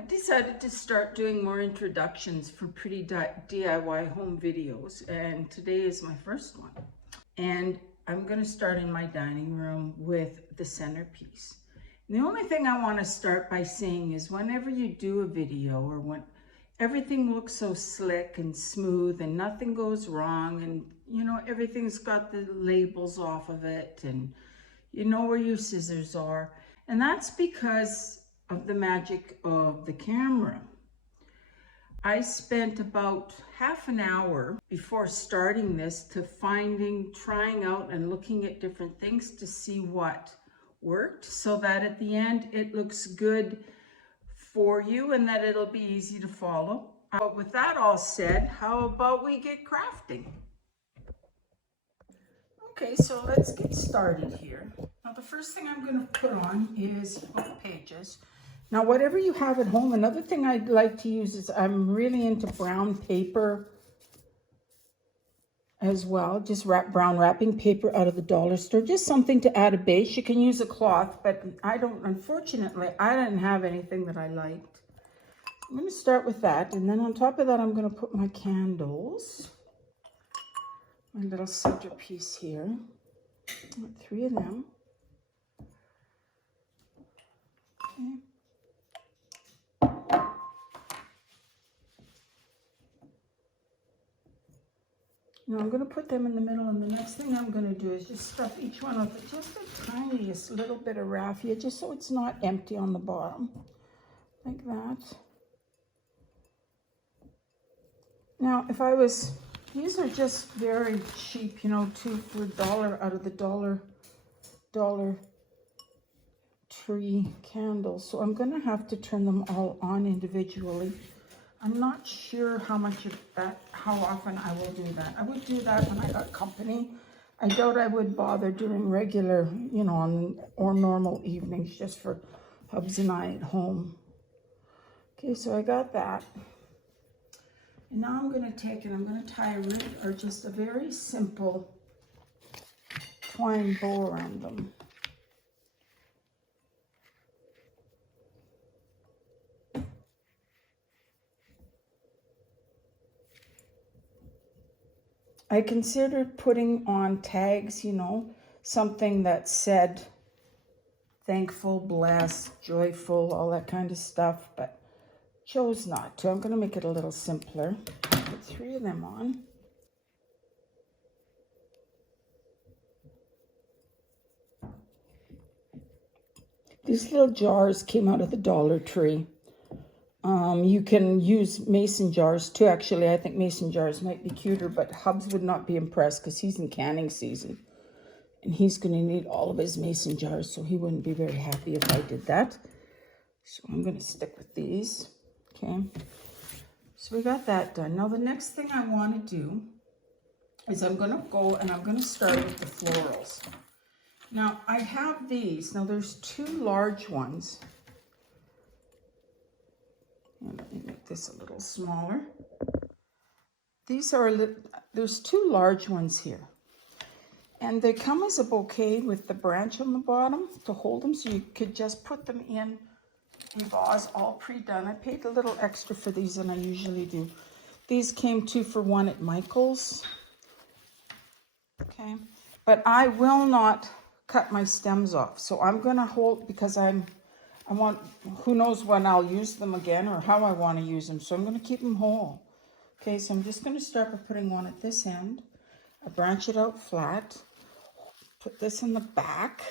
I've decided to start doing more introductions for pretty DIY home videos, and today is my first one. And I'm going to start in my dining room with the centerpiece. And the only thing I want to start by saying is whenever you do a video or when everything looks so slick and smooth and nothing goes wrong and you know everything's got the labels off of it and you know where your scissors are, and that's because of the magic of the camera. I spent about half an hour before starting this to trying out and looking at different things to see what worked so that at the end it looks good for you and that it'll be easy to follow. But with that all said, how about we get crafting? Okay, so let's get started here. Now the first thing I'm going to put on is book pages. Now whatever you have at home, another thing I'd like to use is I'm really into brown paper as well. Just brown wrapping paper out of the dollar store. Just something to add a base. You can use a cloth, but unfortunately, I didn't have anything that I liked. I'm going to start with that, and then on top of that, I'm going to put my candles. My little centerpiece here. 3 of them. Okay. Now I'm going to put them in the middle, and the next thing I'm going to do is just stuff each one with just the tiniest little bit of raffia, just so it's not empty on the bottom, like that. Now, these are just very cheap, you know, 2 for $1 out of the Dollar Tree candles. So I'm going to have to turn them all on individually. I'm not sure how often I will do that. I would do that when I got company. I doubt I would bother doing regular, you know, or normal evenings just for Hubs and I at home. Okay, so I got that. And now I'm going to take and I'm going to tie just a very simple twine bow around them. I considered putting on tags, you know, something that said thankful, blessed, joyful, all that kind of stuff, but chose not to. I'm going to make it a little simpler. Put 3 of them on. These little jars came out of the Dollar Tree. You can use mason jars too. Actually, I think mason jars might be cuter, but Hubs would not be impressed because he's in canning season. And he's going to need all of his mason jars, so he wouldn't be very happy if I did that. So I'm going to stick with these. Okay. So we got that done. Now the next thing I want to do is I'm going to go and I'm going to start with the florals. Now I have these. Now there's 2 large ones. And let me make this a little smaller. There's 2 large ones here. And they come as a bouquet with the branch on the bottom to hold them, so you could just put them in a vase all pre-done. I paid a little extra for these than I usually do. These came 2 for $1 at Michael's. Okay, but I will not cut my stems off. So I'm going to hold, because who knows when I'll use them again or how I want to use them. So I'm going to keep them whole. Okay, so I'm just going to start by putting one at this end. I branch it out flat. Put this in the back.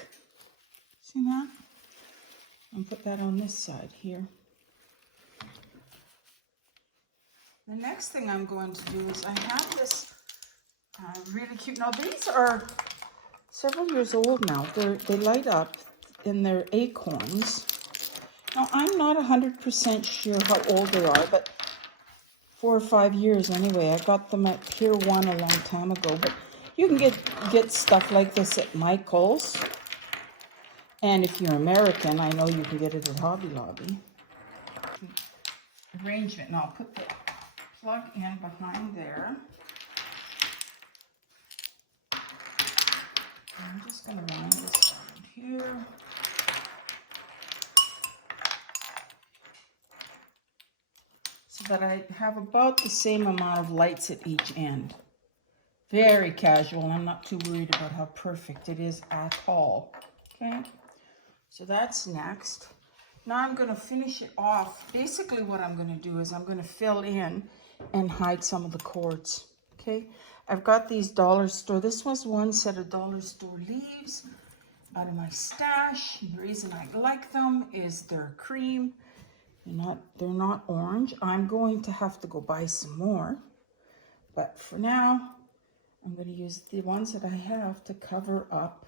See that? And put that on this side here. The next thing I'm going to do is I have this really cute. Now these are several years old now. They light up in their acorns. Now, I'm not 100% sure how old they are, but 4 or 5 years anyway. I got them at Pier 1 a long time ago, but you can get stuff like this at Michael's. And if you're American, I know you can get it at Hobby Lobby. Arrangement. Now, I'll put the plug in behind there. I'm just going to wind this around here. that I have about the same amount of lights at each end. Very casual. I'm not too worried about how perfect it is at all. Okay, so that's next. Now I'm going to finish it off. Basically what I'm going to do is I'm going to fill in and hide some of the cords. Okay, I've got these dollar store. This was one set of dollar store leaves out of my stash. The reason I like them is they're cream. They're not orange. I'm going to have to go buy some more. But for now, I'm going to use the ones that I have to cover up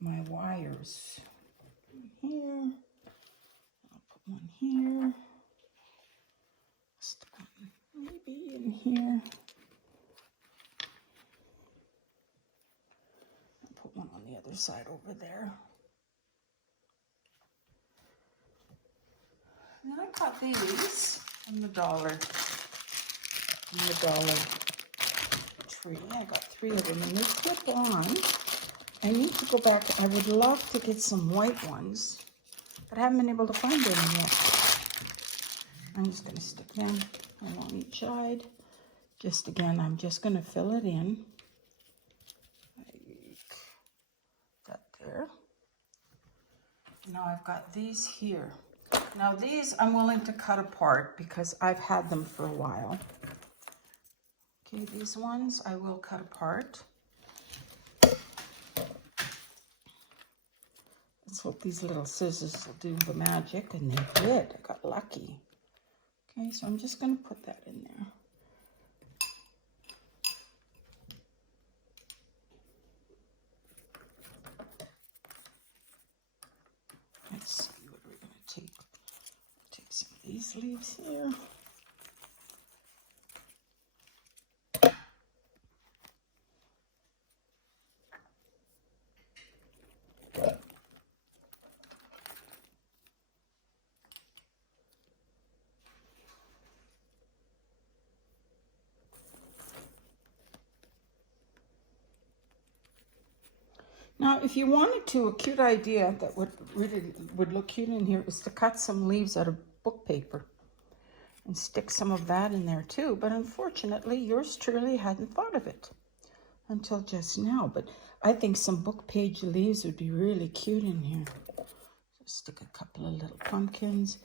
my wires. Here. I'll put one here. Stick one maybe in here. I'll put one on the other side over there. And then I got these from the dollar tree. I got 3 of them, and they clip on. I need to go back. I would love to get some white ones, but I haven't been able to find any yet. I'm just going to stick them along each side. Just again, I'm just going to fill it in. Like that there. Now I've got these here. Now these I'm willing to cut apart because I've had them for a while. Okay, these ones I will cut apart. Let's hope these little scissors will do the magic, and they did. I got lucky. Okay, so I'm just going to put that in there. Let's see what we're going to take. Take some of these leaves here. Now, if you wanted to, a cute idea that would look cute in here is to cut some leaves out of book paper and stick some of that in there too. But unfortunately, yours truly hadn't thought of it until just now. But I think some book page leaves would be really cute in here. So stick a couple of little pumpkins.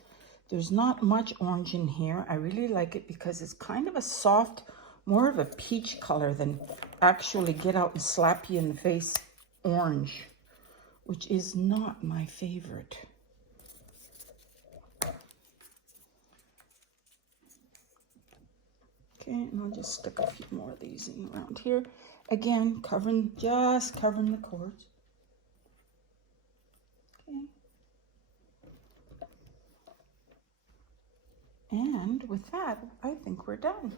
There's not much orange in here. I really like it because it's kind of a soft, more of a peach color than actually get out and slap you in the face orange, which is not my favorite. Okay, and I'll just stick a few more of these in around here. Again, just covering the cords. Okay. And with that, I think we're done.